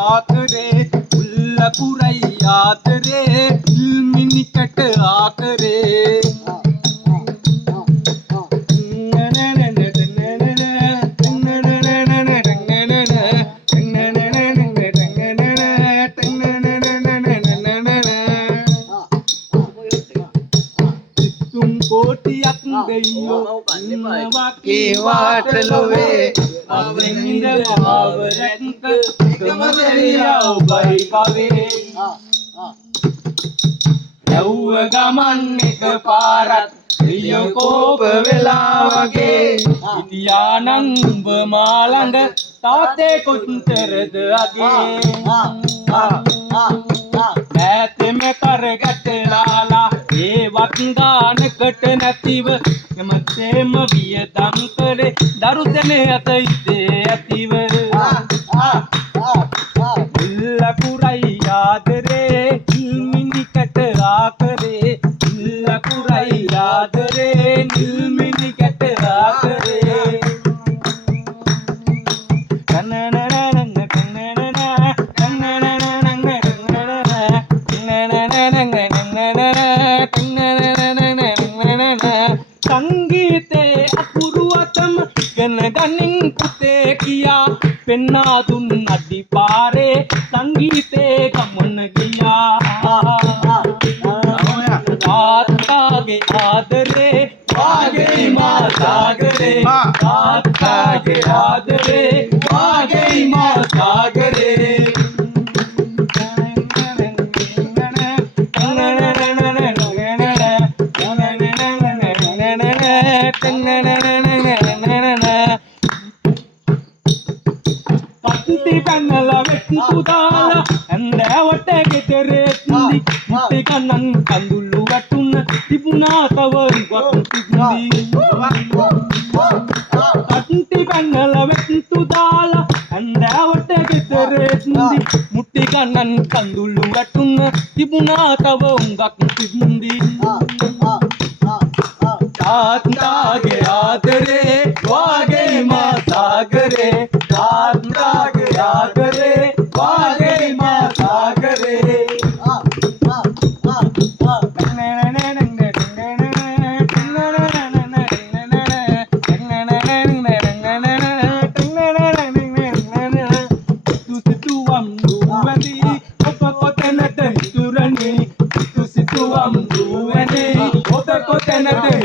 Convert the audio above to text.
ආකරේ උල්ලකුරයි ආදරේ මිනිකට ආකරේ कोटिයක් දෙයියෝ වගේ වාට ලොවේ අවෙන් ඉඳලාව රැක්ක එකම දෙවියා ඔබයි කවේ යව්ව ගමන් එක පාරක් දෙයියෝ කෝප වෙලා වගේ හිටියානම් උඹ මා ළඟ තාත්තේ කොච්චරද අගේ ඈතෙම කරගැටලාලා ඒවත් ගානකට නැතිව එමත්සේම වියදම් කරේ දරු දෙනේ අත ඉතේ ඇතිව උල්ලකුරයි ආදරේ නිල්මිනිකට ආකරේ උල්ලකුරයි ආදරේ නිල්මිනිකට ආකරේ සංගීතේ අපුරුවතම ගෙන ගනින් පුතේ කියා පෙන්නා දුන් අඩිපාරේ සංගීතේ ගමන ගියා තාත්තාගේ ආදරේ වාගේ මා සාගරේ තාත්තාගේ ආදරේ වාගේ මා සාගරේ පත්ති පැනලා වෙත්තු දාලා ඇන්දෑවට ගෙදරෙත්දි මුටි කන්නන් කඳුළු වැටුන තිබුණා තව රුවක් තිබුණි පත්ති පැනලා වෙත්තු දාලා ඇන්දෑවට ගෙදරෙත්දි මුටි කන්නන් කඳුළු වැටුන තිබුණා තව උඟක් තිබුණි තාත්තාගේ ආදරේ වාගේ මා සාගරේ තාත්තාගේ ආදරේ වාගේ මා සාගරේ තුසිතුවම් දුවැනි ඔබ කොතැනද හිතුරනි තුසිතුවම් දුවැනි ඔබ කොතැනද